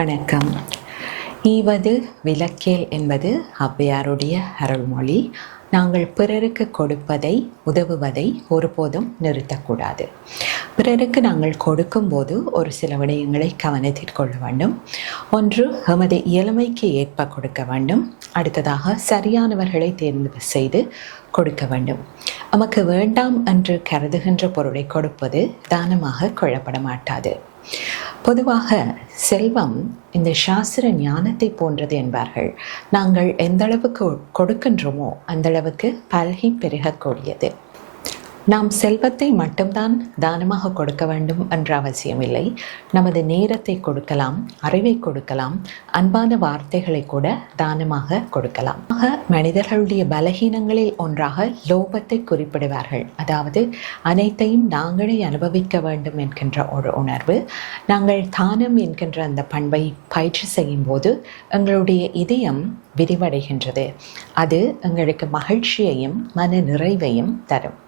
வணக்கம். ஈவது விலக்கேல் என்பது ஔவையாருடைய அருள்மொழி. நாங்கள் பிறருக்கு கொடுப்பதை, உதவுவதை ஒருபோதும் நிறுத்தக்கூடாது. பிறருக்கு நாங்கள் கொடுக்கும்போது ஒரு சில விடயங்களை கவனத்தில் கொள்ள வேண்டும். ஒன்று, எமது இயலுமைக்கு ஏற்ப கொடுக்க வேண்டும். அடுத்ததாக, சரியானவர்களை தேர்வு செய்து கொடுக்க வேண்டும். நமக்கு வேண்டாம் என்று கருதுகின்ற பொருளை கொடுப்பது தானமாக கொள்ளப்பட மாட்டாது. பொதுவாக செல்வம் இந்த சாஸ்திர ஞானத்தை போன்றது என்பார்கள். நாங்கள் எந்த அளவுக்கு கொடுக்கின்றோமோ அந்த அளவுக்கு பல்கி பெருகக்கூடியது. நாம் செல்வத்தை மட்டும்தான் தானமாக கொடுக்க வேண்டும் என்ற அவசியமில்லை. நமது நேரத்தை கொடுக்கலாம், அறிவை கொடுக்கலாம், அன்பான வார்த்தைகளை கூட தானமாக கொடுக்கலாம். மனிதர்களுடைய பலகீனங்களில் ஒன்றாக லோபத்தை குறிப்பிடுவார்கள். அதாவது அனைத்தையும் நாங்களே அனுபவிக்க வேண்டும் என்கின்ற ஒரு உணர்வு. நாங்கள் தானம் என்கின்ற அந்த பண்பை பயிற்சி செய்யும் போது எங்களுடைய இதயம் விரிவடைகின்றது. அது எங்களுக்கு மகிழ்ச்சியையும் மன நிறைவையும் தரும்.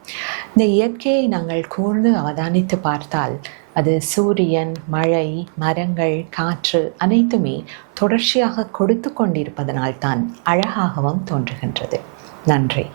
இந்த இயற்கையை நாங்கள் கூர்ந்து அவதானித்து பார்த்தால் அது சூரியன், மழை, மரங்கள், காற்று அனைத்துமே தொடர்ச்சியாக கொடுத்து கொண்டிருப்பதனால்தான் அழகாகவும் தோன்றுகின்றது. நன்றி.